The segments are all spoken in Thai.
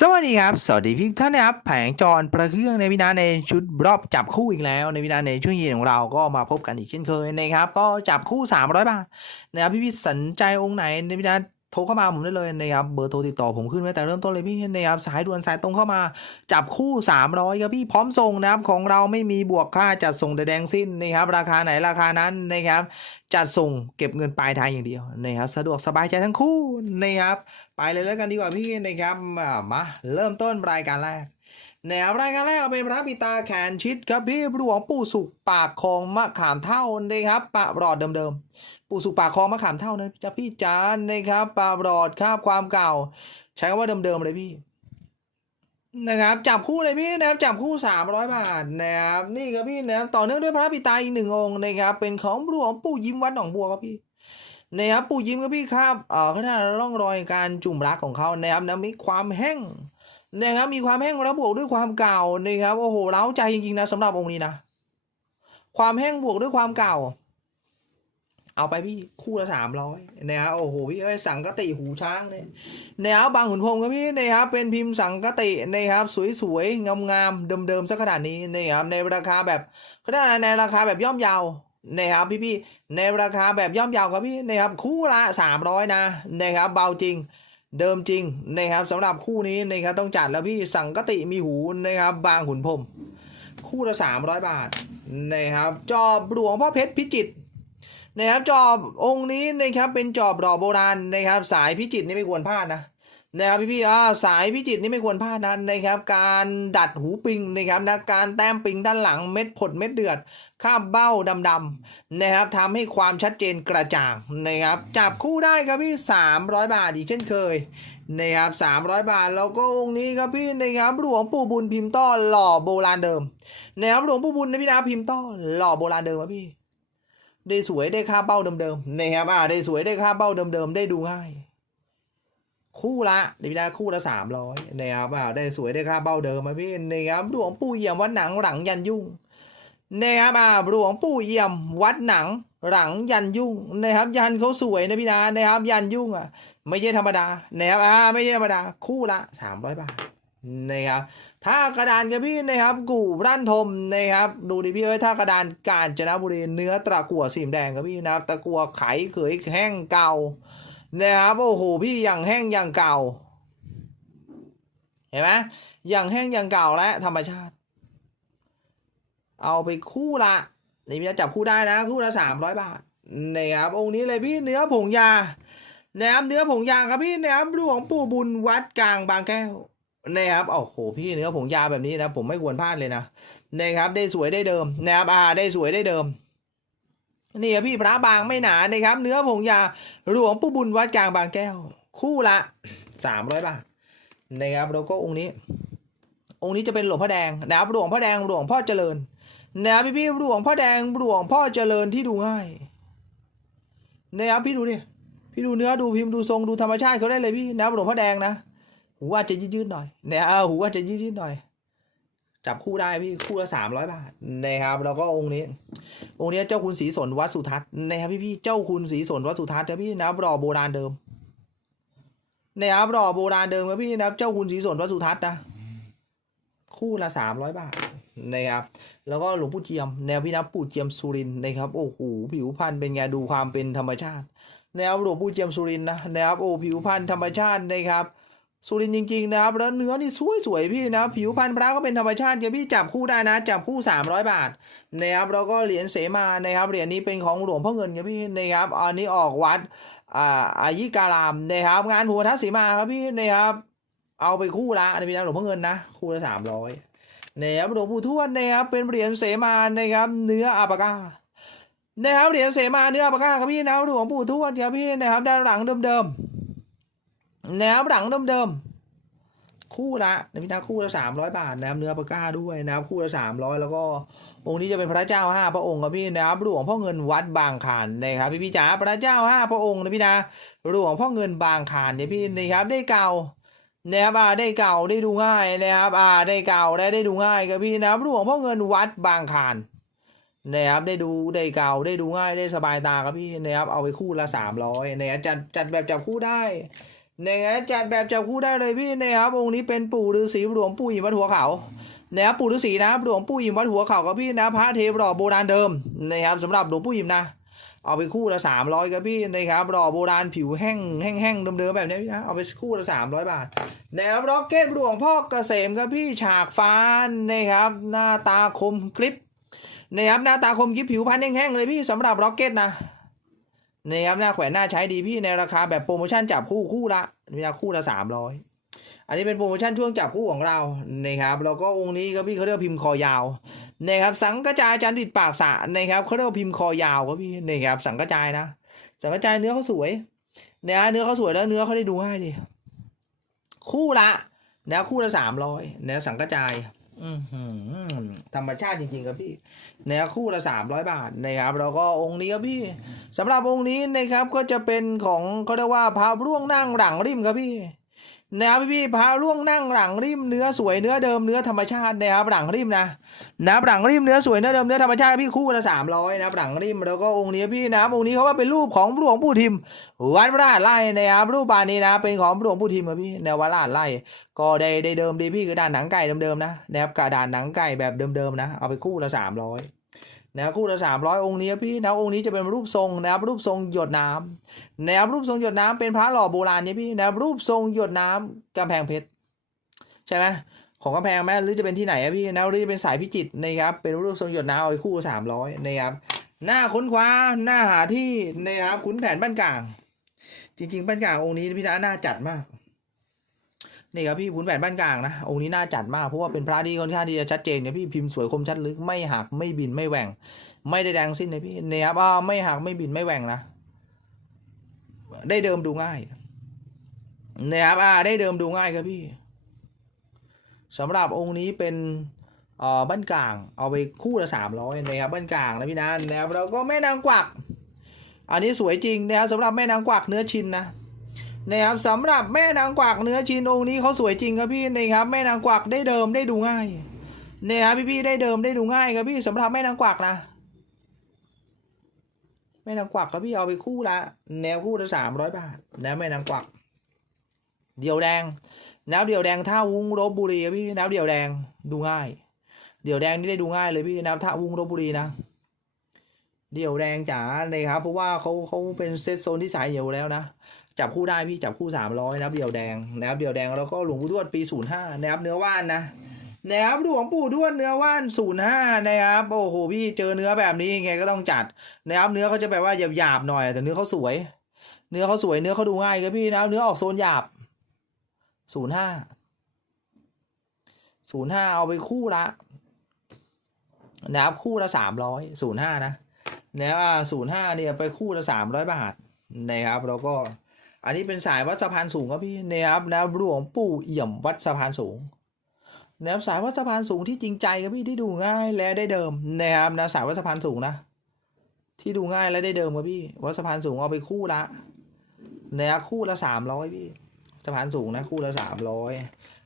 สวัสดีครับ สวัสดีพี่ท่านนะครับ แผงจรประเครื่องในวินาในชุดรอบจับคู่อีกแล้ว ในวินาในช่วงเย็นของเราก็มาพบกันอีกเช่นเคยนะครับ ก็จับคู่ 300 บาทนะครับพี่พี่สนใจองค์ไหนในวินา โทรเข้ามาผมได้เลยนะครับเบอร์โทรติดต่อผมขึ้นไว้แต่เริ่มต้นเลยพี่นะครับสายด่วนสายตรงเข้ามา จับคู่ 300ครับพี่พร้อมส่งนะครับของเราไม่มีบวกค่าจัดส่งใดๆทั้งสิ้นนะครับราคาไหนราคานั้นนะครับจัดส่งเก็บเงินปลายทางอย่างเดียวนะครับสะดวกสบายใจทั้งคู่นะครับไปเลยแล้วกันดีกว่าพี่นะครับมาเริ่มต้นรายการแรกแนวรายการแรกเอาเป็นพระปิตาแขนชิดครับพี่หลวงปู่สุขปากคลองมะขามเท่านะครับปะรอดเดิม ปู่สุขปาคลองมะขามเท่านะจะพี่จานนะครับปะรอดคาบความเก่า ใช้คำว่าเดิมๆเลยพี่นะครับจับคู่เลยพี่นะครับจับคู่ 300 บาทนะครับนี่ครับพี่นะครับต่อเนื่องด้วยพระปิตาอีกหนึ่งองค์นะครับเป็นของหลวงปู่ยิ้มวัดหนองบัวครับพี่นะครับปู่ยิ้มครับพี่ครับเอ่อขนาดร่องรอยการจุ่มรักของเขานะครับนะมีความแห้งนะครับมีความแห้งแล้วบวกด้วยความเก่านะครับโอ้โหเล้าใจจริงๆนะสำหรับองค์นี้นะ ความแห้งบวกด้วยความเก่า เอาไปพี่คู่ละสามร้อยนะครับโอ้โหพี่เอ้ยสังกติหูช้างเนี่ยนะครับบางขุนพรมครับพี่นะครับเป็นพิมพ์สังกตินะครับ สวยๆงามๆเดิมๆสักขนาดนี้นะครับในราคาแบบเขาเรียกในราคาแบบย่อมเยาวนะครับพี่ๆในราคาแบบย่อมเยาวครับพี่นะครับคู่ละสามร้อยนะนะครับเบาจริงเดิมจริงนะครับสำหรับคู่นี้นะครับต้องจัดแล้วพี่สังกติมีหูนะครับ บางขุนพรมคู่ละสามร้อยบาทนะครับจอบหลวงพ่อเพชรพิจิตร นะครับจอบองค์นี้นะครับเป็นจอบดอกโบราณนะครับ สายพิจิตรนี่ไม่ควรพลาดนะนะครับพี่พี่ๆอ่าสายพิจิตรนี่ไม่ควรพลาดนะนะครับ การดัดหูปิงนะครับนะการแต้มปิงด้านหลังเม็ดผดเม็ดเดือดคาบเบ้าดำๆนะครับทำให้ความชัดเจนกระจ่างนะครับจับคู่ได้ครับพี่ 300 บาทอีกเช่นเคยนะครับ300 บาทแล้วก็องค์นี้ครับพี่นะครับหลวงปู่บุญพิมพ์ต้อหล่อโบราณเดิมนะครับหลวงปู่บุญนะพี่นะพิมพ์ต้อหล่อโบราณเดิมครับพี่ ได้สวยได้ค่าเบ้าเดิมๆนะครับอ่าได้สวยได้ค่าเบ้าเดิมๆได้ดูง่าย คู่ละนะพี่นะคู่ละสามร้อยนะครับอ่าได้สวยได้ค่าเบ้าเดิมครับพี่นะครับหลวงปู่เยี่ยมวัดหนังหลังยันยุ่งนะครับอ่าหลวงปู่เอี่ยมวัดหนังหลังยันยุ่งนะครับ ยันเขาสวยนะพี่นานะครับ ยันยุ่งอะ ไม่ใช่ธรรมดานะครับอ่าไม่ใช่ธรรมดา คู่ละสามร้อยบาทนะครับ ถ้ากระดานกับพี่นะครับกู่ร่านทมนะครับดูดิพี่เอ้ยถ้ากระดานกาญจนบุรีเนื้อตะกั่วสีแดงครับพี่นะครับตะกั่วไขเขยแห้งเก่านะครับโอ้โหพี่อย่างแห้งอย่างเก่า เห็นไหมอย่างแห้งอย่างเก่าและธรรมชาติ เอาไปคู่ละนี่พี่จับคู่ได้นะคู่ละสามร้อยบาทนะครับองค์นี้เลยพี่เนื้อผงยานะครับเนื้อผงยาครับพี่นะครับหลวงปู่บุญวัดกลางบางแก้ว นะครับโอ้โหพี่เนื้อผงยาแบบนี้นะผมไม่ควรพลาดเลยนะนะครับได้สวยได้เดิมนะครับอ่าได้สวยได้เดิมนี่พี่พระบางไม่หนานะครับ เนื้อผงยาหลวงปู่บุญวัดกลางบางแก้ว คู่ละสามร้อยบาทนะครับแล้วก็องค์นี้ องค์นี้จะเป็นหลวงพ่อแดงนะครับหลวงพ่อแดงหลวงพ่อเจริญนะครับพี่พี่หลวงพ่อแดงหลวงพ่อเจริญที่ดูง่ายนะครับพี่ดูดิพี่ดูเนื้อดูพิมพ์ดูทรงดูธรรมชาติเขาได้เลยพี่นะครับหลวงพ่อแดงนะ หูอาจจะยืดๆหน่อยเนี่ยเออหูอาจจะยืดๆหน่อย จับคู่ได้พี่คู่ละสามร้อยบาทนะครับ แล้วก็องค์นี้ องค์นี้เจ้าคุณศรีสนวัดสุทัศน์นะครับพี่พี่เจ้าคุณศรีสนวัดสุทัศน์นะพี่นะครับรอโบราณเดิมนะครับรอโบราณเดิมครับพี่นะครับเจ้าคุณศรีสนวัดสุทัศน์นะคู่ละสามร้อยบาทนะครับ แล้วก็หลวงปู่เจียมแนวพี่นับปู่เจียมสุรินนะครับ โอ้โหผิวพรรณเป็นไงดูความเป็นธรรมชาติ แนวหลวงปู่เจียมสุรินนะนะครับโอ้ผิวพรรณธรรมชาตินะครับ สุรินจริงๆนะครับแล้วเนื้อนี่สวยๆพี่นะผิวพรรณพระก็เป็นธรรมชาติเดี๋ยวพี่จับคู่ได้นะ จับคู่ 300 บาทนะครับแล้วก็เหรียญเสมานะครับเหรียญนี้เป็นของหลวงพ่อเงินครับพี่นะครับอันนี้ออกวัดอ่าอายิการามนะครับงานหัวทัศสีมาครับพี่นะครับเอาไปคู่ละนะพี่นะหลวงพ่อเงินนะ คู่ละสามร้อยนะครับหลวงปู่ทวดนะครับเป็นเหรียญเสมานะครับเนื้ออาปากานะครับเหรียญเสมาเนื้ออาปากาครับพี่นะหลวงปู่ทวดครับพี่นะครับด้านหลังเดิมๆ แนวหลังเดิมๆ คู่ละนะพี่นะคู่ละสามร้อยบาทนะครับเนื้ออาปากาด้วยนะครับคู่ละสามร้อยแล้วก็องค์นี้จะเป็นพระเจ้าห้าพระองค์ครับพี่นะครับหลวงพ่อเงินวัดบางขานนะครับพี่พี่จ๋าพระเจ้าห้าพระองค์นะพี่นะหลวงพ่อเงินบางขานเนี่ยพี่นะครับได้เก่านะครับอ่าได้เก่าได้ดูง่ายนะครับอ่าได้เก่าได้ได้ดูง่ายครับพี่นะครับหลวงพ่อเงินวัดบางคานนะครับได้ดูได้เก่าได้ดูง่ายได้สบายตาครับพี่นะครับเอาไปคู่ละสามร้อยนะครับจัดจัดแบบจับคู่ได้ นะครับจัดแบบจับคู่ได้เลยพี่นะครับองค์นี้เป็นปู่ฤาษีหลวงปู่อิมวัดหัวเขานะครับปู่ฤาษีนะหลวงปู่อิมวัดหัวเขาครับพี่นะพระเทพหล่อโบราณเดิมนะครับสำหรับหลวงปู่อิมนะเอาไปคู่ละสามร้อยครับพี่นะครับหล่อโบราณผิวแห้งแห้งแห้งเดิมๆแบบนี้พี่นะเอาไปคู่ละสามร้อยบาทนะครับร็อกเก็ตหลวงพ่อเกษมครับพี่ฉากฟ้านะครับหน้าตาคมกริบนะครับหน้าตาคมกริบผิวพันแห้งๆเลยพี่สำหรับร็อกเก็ตนะ นะครับหน้าแขวนหน้าใช้ดีพี่ในราคาแบบโปรโมชั่นจับคู่คู่ละนี่นะคู่ละสามร้อยอันนี้เป็นโปรโมชั่นช่วงจับคู่ของเรานะครับแล้วก็องค์นี้ก็พี่เขาเรียกว่าพิมพ์คอยาวนะครับสังกระจายจันดิดปากสะนะครับเขาเรียกว่าพิมพ์คอยาวครับพี่นะครับสังกระจายนะ สังกระจายเนื้อเขาสวยนะเนื้อเขาสวยแล้วเนื้อเขาได้ดูง่ายดี คู่ละนะคู่ละสามร้อยนะสังกระจาย ธรรมชาติจริงๆครับพี่นะครับคู่ละสามร้อยบาทนะครับแล้วก็องค์นี้ครับพี่สำหรับองค์นี้นะครับก็จะเป็นของเขาเรียกว่าพระร่วงนั่งหลังริมครับพี่ นะครับพี่พระร่วงนั่งหลังริมเนื้อสวยเนื้อเดิมเนื้อธรรมชาตินะครับหลังริมนะนะหลังริมเนื้อสวยเนื้อเดิมเนื้อธรรมชาติพี่คู่ละสามร้อยนะครับหลังริมแล้วก็องค์นี้พี่นะองค์นี้เขาว่าเป็นรูปของหลวงปู่ทิม วัดพระาชไร่นะครับรูปบานนี้นะเป็นของหลวงปู่ทิมครับพี่แนววัดราชไร่ก็ได้ได้เดิมดีพี่คือด่านหนังไก่เดิมๆนะนะครับกระดานหนังไก่แบบเดิมๆนะเอาไปคู่ละสามร้อย นะคู่ละสามร้อยองค์นี้พี่นะองค์นี้จะเป็นรูปทรงนะครับรูปทรงหยดน้ำนะครับรูปทรงหยดน้ำเป็นพระหล่อโบราณเนี่ยพี่นะครับรูปทรงหยดน้ำกำแพงเพชรใช่ไหมของกำแพงไหมหรือจะเป็นที่ไหนอะพี่นะหรือจะเป็นสายพิจิตนะครับเป็นรูปทรงหยดน้ำเอาคู่สามร้อยนะครับหน้าค้นคว้าหน้าหาที่นะครับขุนแผนบ้านกลาง จริง ๆ บ้านกลางองค์นี้พี่นะน่าจัดมาก นี่ครับพี่ขุนแผนบ้านกลางนะองค์นี้น่าจัดมากเพราะว่าเป็นพระที่ค่อนข้างที่จะชัดเจนเนี่ยพี่พิมพ์สวยคมชัดลึกไม่หักไม่บินไม่แหว่ง ไม่ได้แดงสิ้นเลยพี่เนี่ยครับอ่าไม่หักไม่บินไม่แหว่งนะได้เดิมดูง่ายเนี่ยครับอ่าได้เดิมดูง่ายครับพี่สำหรับองค์นี้เป็นเอ่อบ้านกลางเอาไปคู่ละสามร้อยนะครับบ้านกลางนะพี่นะนะครับแล้วก็แม่นางกวัก อันนี้สวยจริงนะครับสำหรับแม่นางกวักเนื้อชินนะ นะครับสำหรับแม่นางกวักเนื้อชินองค์นี้เขาสวยจริงครับพี่นะครับแม่นางกวักได้เดิมได้ดูง่ายเนี่ยครับพี่ๆได้เดิมได้ดูง่ายครับพี่สำหรับแม่นางกวักนะแม่นางกวักครับพี่เอาไปคู่ละแนวคู่ละสามร้อยบาทนะแม่นางกวัก เดี่ยวแดงแนวเดี่ยวแดงท่าวุ้งลบบุรีครับพี่แนวเดี่ยวแดงดูง่าย เดี่ยวแดงนี่ได้ดูง่ายเลยพี่แนวท่าวุ้งลบบุรีนะเดี่ยวแดงจ๋าเลยครับเพราะว่าเขาเขาเป็นเซตโซนที่สายเดี่ยวแล้วนะ จับคู่ได้พี่จับคู่สามร้อยนะครับเดียวแดงนะครับเดียวแดงแล้วก็หลวงปู่ทวดปีศูนย์ห้านะครับเนื้อว่านนะนะครับหลวงปู่ทวดเนื้อว่านศูนย์ห้านะครับโอ้โหพี่เจอเนื้อแบบนี้ยังไงก็ต้องจัดนะครับเนื้อเขาจะแบบว่าหยาบๆหน่อย แต่เนื้อเขาสวย เนื้อเขาสวยเนื้อเขาดูง่ายครับพี่นะเนื้อออกโซนหยาบศูนย์ห้าศูนย์ห้าเอาไปคู่ละนะครับคู่ละสามร้อยศูนย์ห้านะนะครับศูนย์ห้าเนี่ยไปคู่ละสามร้อยบาทนะครับแล้วก็ อันนี้เป็นสายวัดสะพานสูงครับพี่นะครับนะหลวงปู่เอี่ยมวัดสะพานสูงนะครับสายวัดสะพานสูงที่จริงใจครับพี่ที่ดูง่ายและได้เดิมนะครับนะสายวัดสะพานสูงนะ ที่ดูง่ายและได้เดิมครับพี่วัดสะพานสูงเอาไปคู่ละนะครับคู่ละสามร้อยพี่สะพานสูงนะคู่ละสามร้อย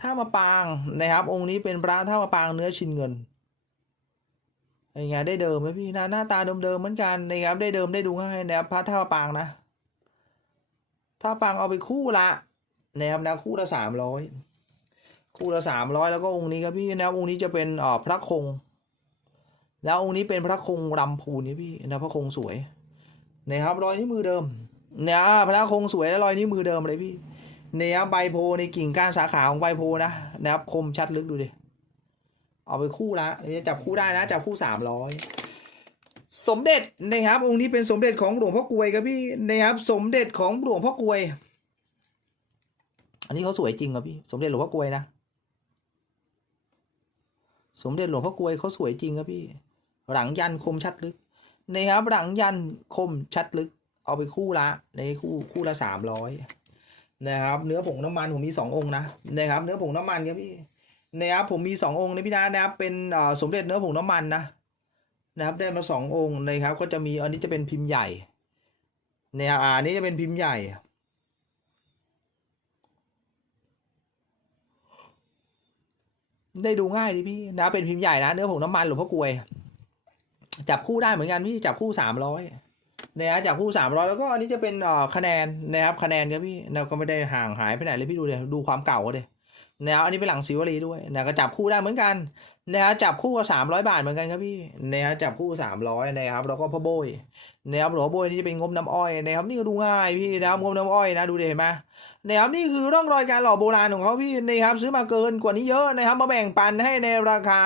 ถ้ามาปางนะครับ องค์นี้เป็นพระท่ามาปางเนื้อชินเงินยังไงได้เดิมไหมพี่นะหน้าตาเดิมๆเหมือนกันนะครับได้เดิมได้ดูง่ายนะครับพระท่ามาปางนะ ถ้าปังเอาไปคู่ละนะครับนะคู่ละสามร้อยคู่ละสามร้อยแล้วก็องค์นี้ครับพี่นะองค์นี้จะเป็นอ่อพระคง แล้วองค์นี้เป็นพระคงรำพูนนี่พี่นะพระคงสวยนะครับรอยนิ้วมือเดิมเนี่ยพระคงสวยแล้วรอยนิ้วมือเดิมเลยพี่เนี่ยใบโพในกิ่งก้านสาขาของใบโพนะนะครับคมชัดลึกดูดิเอาไปคู่ละนี่จับคู่ได้นะจับคู่สามร้อย สมเด็จนะครับองค์นี้เป็นสมเด็จของหลวงพ่อกลวยครับพี่นะครับ สมเด็จของหลวงพ่อกลวย อันนี้เขาสวยจริงครับพี่สมเด็จหลวงพ่อกลวยนะสมเด็จหลวงพ่อกลวยเขาสวยจริงครับพี่ หลังยันคมชัดลึกนะครับหลังยันคมชัดลึก เอาไปคู่ละในคู่คู่ละสามร้อยนะครับเนื้อผงน้ำมันผมมีสององค์นะนะครับ เนื้อผงน้ำมันครับพี่นะครับผมมีสององค์นะพี่นะนะครับเป็นอ่อสมเด็จเนื้อผงน้ำมันนะ นะครับได้มาสององค์นะครับ ก็จะมีอันนี้จะเป็นพิมพ์ใหญ่เนี่ยอ่าอันนี้จะเป็นพิมพ์ใหญ่ได้ดูง่ายดิพี่นะเป็นพิมพ์ใหญ่นะเนื้อผงน้ำมันหลวงพ่อกลวย จับคู่ได้เหมือนกันพี่จับคู่สามร้อยนะฮะจากคู่สามร้อยแล้วก็อันนี้จะเป็นอ่อคะแนนนะครับคะแนนครับพี่เราก็ไม่ได้ห่างหายไปไหนเลยพี่ดูเลยดูความเก่าก็เลย นะครับอันนี้เป็นหลังศิวลีด้วยนะก็จับคู่ได้เหมือนกันนะจับคู่ก็สามร้อยบาทเหมือนกันครับพี่นะจับคู่สามร้อยนะครับแล้วก็พ่อโบยนะครับหลวงโบยนี่จะเป็นงบน้ำอ้อยนะครับนี่ก็ดูง่ายพี่นะครับงบน้ำอ้อยนะดูดิเห็นไหมนะครับนี่คือร่องรอยการหล่อโบราณของเขาพี่นะครับซื้อมาเกินกว่านี้เยอะนะครับมาแบ่งปันให้ในราคา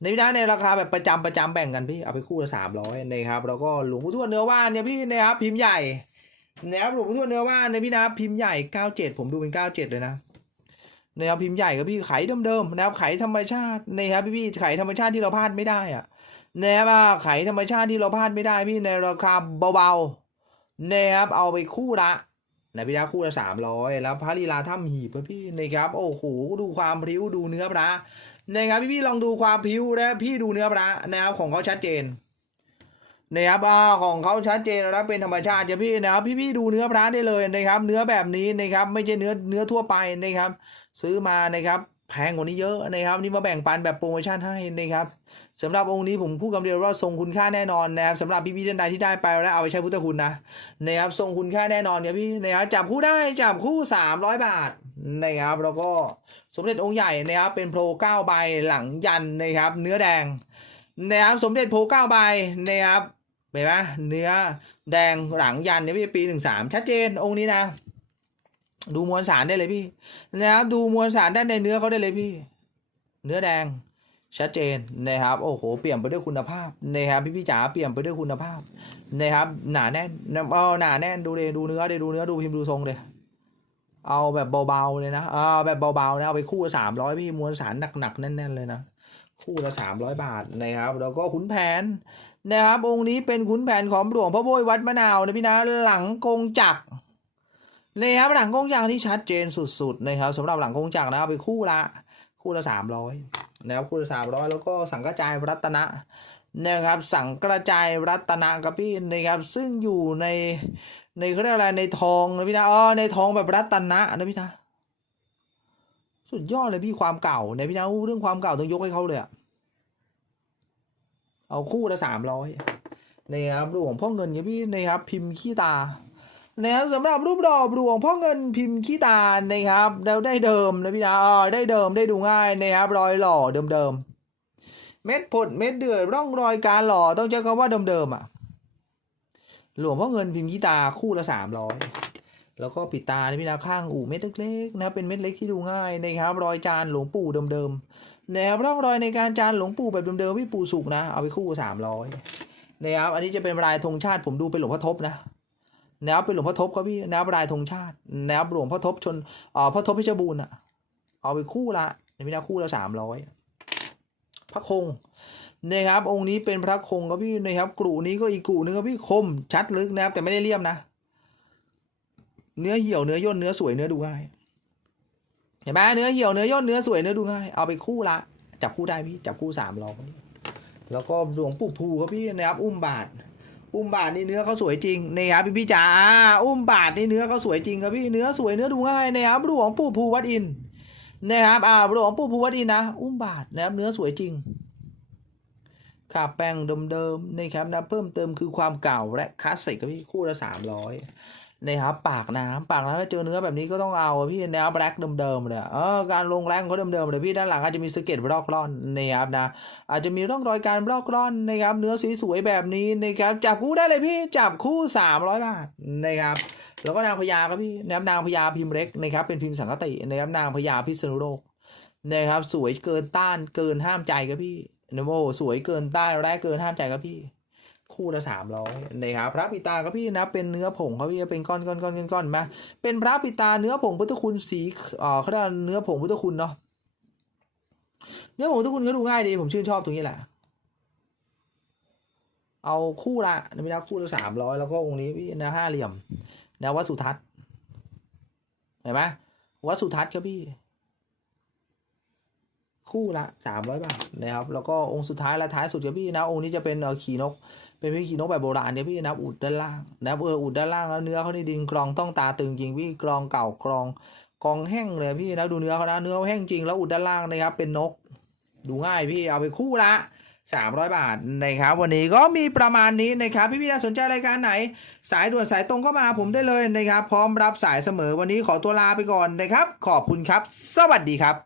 ในพี่นะในราคาแบบประจำประจำแบ่งกันพี่เอาไปคู่ละสามร้อยนะครับแล้วก็หลวงพ่อทวดเนื้อว่านเนี่ยพี่นะครับพิมพ์ใหญ่นะครับหลวงพ่อทวดเนื้อว่านเนี่ยพี่นะพิมพ์ใหญ่เก้าเจ็ดผมดูเป็นเก้าเจ็ดเลยนะ นะครับพิมพ์ใหญ่กับพี่ไขเดิมๆนะครับไขธรรมชาตินะครับพี่พี่ไขธรรมชาติที่เราพลาดไม่ได้อะนะครับไขธรรมชาติที่เราพลาดไม่ได้พี่ในราคาเบาๆนะครับเอาไปคู่ละนะพี่นะคู่ละสามร้อยแล้วพระลีลาถ้ำหีบอะพี่นะครับโอ้โหดูความพริ้วดูเนื้อพระนะครับพี่พี่ๆลองดูความผิวและพี่ดูเนื้อปลานะครับของเขาชัดเจนนะครับอ่าของเขาชัดเจนแล้วเป็นธรรมชาติจ้ะพี่นะครับพี่พี่ๆดูเนื้อปลาได้เลยนะครับ เนื้อแบบนี้นะครับ ไม่ใช่เนื้อเนื้อทั่วไปนะครับ ซื้อมานะครับแพงกว่านี้เยอะนะครับนี่มาแบ่งปันแบบโปรโมชั่นให้นะครับสำหรับองค์นี้ผมพูดคำเดียวว่าทรงคุณค่าแน่นอนนะครับสำหรับพี่พี่ๆท่านใดที่ได้ไปแล้วเอาไปใช้พุทธคุณนะนะครับทรงคุณค่าแน่นอนเนี่ยพี่นะครับจับคู่ได้จับคู่300 บาทนะครับแล้วก็สมเด็จองค์ใหญ่นะครับเป็นโพรเก้าใบหลังยันนะครับ เนื้อแดงนะครับสมเด็จโพรเก้าใบนะครับเห็นไหมเนื้อแดงหลังยันเนี่ยพี่ปีหนึ่งสามชัดเจนองค์นี้นะ ดูมวลสารได้เลยพี่นะครับดูมวลสารด้านในเนื้อเขาได้เลยพี่ เนื้อแดงชัดเจนนะครับโอ้โหเปลี่ยมไปด้วยคุณภาพนะครับพี่พี่จ๋าเปลี่ยมไปด้วยคุณภาพนะครับหนาแน่นเอาหนาแน่นดูเลยดูเนื้อเลยดูเนื้อดูพิมพ์ดูทรงเลยเอาแบบเบาๆเลยนะเอาแบบเบาๆนะเอาไปคู่ละสามร้อยพี่มวลสารหนักๆแน่นๆเลยนะคู่ละสามร้อยบาทนะครับ แล้วก็ขุนแผนนะครับองค์นี้เป็นขุนแผนของหลวงพ่อโบยวัดมะนาวนะพี่นะหลังกงจักร นะครับหลังกงจักรที่ชัดเจนสุดๆนะครับสำหรับหลังกงจักรนะเอาไปคู่ละคู่ละสามร้อยนะครับคู่ละสามร้อยแล้วก็สังกระจายรัตนะนะครับสังกระจายรัตนะครับพี่นะครับซึ่งอยู่ในในเขาเรียกอะไรในทองนะพี่นะอ๋อในทองแบบรัตนะนะพี่นะสุดยอดเลยพี่ความเก่าเนี่ยพี่นะเรื่องความเก่าต้องยกให้เขาเลยอะเอาคู่ละสามร้อยนะครับหลวงพ่อเงินเนี่ยพี่นะครับพิมพ์ขี้ตา นะครับสำหรับรูปดอกหลวงพ่อเงินพิมพ์ขี้ตานะครับแล้วได้เดิมนะพี่นะอ๋อได้เดิมได้ดูง่ายนะครับรอยหล่อเดิมๆเม็ดผดเม็ดเดือดร่องรอยการหล่อต้องใช้คำว่าเดิมๆอะ หลวงพ่อเงินพิมพ์ขี้ตาคู่ละสามร้อยแล้วก็ปิดตาในพี่นาข้างอู่เม็ดเล็กๆนะเป็นเม็ดเล็กที่ดูง่ายนะครับ รอยจานหลวงปู่เดิมๆนะครับร่องรอยในการจานหลวงปู่แบบเดิมๆพี่ปู่สุกนะเอาไปคู่สามร้อยนะครับอันนี้จะเป็นลายธงชาติผมดูเป็นหลวงพ่อทบนะ นะครับเป็นหลวงพ่อทบครับพี่นะครับลายธงชาตินะครับหลวงพ่อทบชนอ่าพ่อทบเพชบูรณ์อะ เอาไปคู่ละในพี่นาคู่ละสามร้อยพระคงนะครับ องค์นี้เป็นพระคงครับพี่นะครับกรุนี้ก็อีกกรุนึงครับพี่คมชัดลึกนะครับ แต่ไม่ได้เลี่ยมนะ เนื้อเหี่ยวเนื้อย่นเนื้อสวยเนื้อดูง่ายเห็นไหมเนื้อเหี่ยวเนื้อย่นเนื้อสวยเนื้อดูง่ายเอาไปคู่ละจับคู่ได้พี่จับคู่สามร้อยแล้วก็หลวงปู่ภูครับพี่นะครับอุ้มบาท อุ้มบาทนี่เนื้อเขาสวยจริงนะครับพี่พี่จ๋าอุ้มบาทนี่เนื้อเขาสวยจริงครับพี่เนื้อสวยเนื้อดูง่ายนะครับหลวงปู่ภูวัดอินนะครับอ่าหลวงปู่ภูวัดอินนะอุ้มบาทนะครับเนื้อสวยจริงค่าแป้งเดิมๆนะครับนะเพิ่มเติมคือความเก่าและคลาสสิกครับพี่คู่ละสามร้อย นะครับปากน้ำปากน้ำถ้าเจอเนื้อแบบนี้ก็ต้องเอาพี่แนวแบล็กเดิมๆเลยอะเออการลงแรงเขาเดิมๆเลยพี่ด้านหลังอาจจะมีสเก็ตบล็อกร่อนนะครับนะอาจจะมีร่องรอยการบล็อกร่อนนะครับเนื้อสีสวยแบบนี้นะครับจับคู่ได้เลยพี่จับคู่สามร้อยบาทนะครับแล้วก็นางพญาครับพี่นะครับนางพญาพิมพ์เล็กนะครับเป็นพิมพ์สังกตินะครับนางพญาพิษณุโลกนะครับสวยเกินต้านเกินห้ามใจครับพี่นะโมสวยเกินต้านแรกเกินห้ามใจครับพี่ คู่ละสามร้อยนะครับพระปิตาครับพี่นะเป็นเนื้อผงครับพี่เป็นก้อนก้อนก้อนก้อนก้อนมาเป็นพระปิตาเนื้อผงพุทธคุณสีอ่อเขาเรียกเนื้อผงพุทธคุณเนาะเนื้อผงพุทธคุณก็ดูง่ายดีผมชื่นชอบตรงนี้แหละ เอาคู่ละนะพี่นะคู่ละสามร้อยแล้วก็องค์นี้พี่นะห้าเหลี่ยมนะวัดสุทัศน์เห็นไหมวัดสุทัศน์ครับพี่ คู่ละสามร้อยบาทนะครับแล้วก็องค์สุดท้ายและท้ายสุดครับพี่นะองค์นี้จะเป็นเออขี่นก เป็นพี่ขี่นกแบบโบราณเนี่ยพี่นะครับอุดด้านล่างนะครับเอออุดด้านล่างแล้วเนื้อเขานี่ดินกรองต้องตาตึงจริงพี่กรองเก่ากรองกรองแห้งเลยพี่นะดูเนื้อเขานะเนื้อเขาแห้งจริงแล้วอุดด้านล่างนะครับเป็นนก ดูง่ายพี่เอาไปคู่ละ300 บาทนะครับวันนี้ก็มีประมาณนี้นะครับพี่ๆน่สนใจรายการไหน สายด่วนสายตรงก็มาผมได้เลยนะครับ พร้อมรับสายเสมอวันนี้ขอตัวลาไปก่อนนะครับ ขอบคุณครับ สวัสดีครับ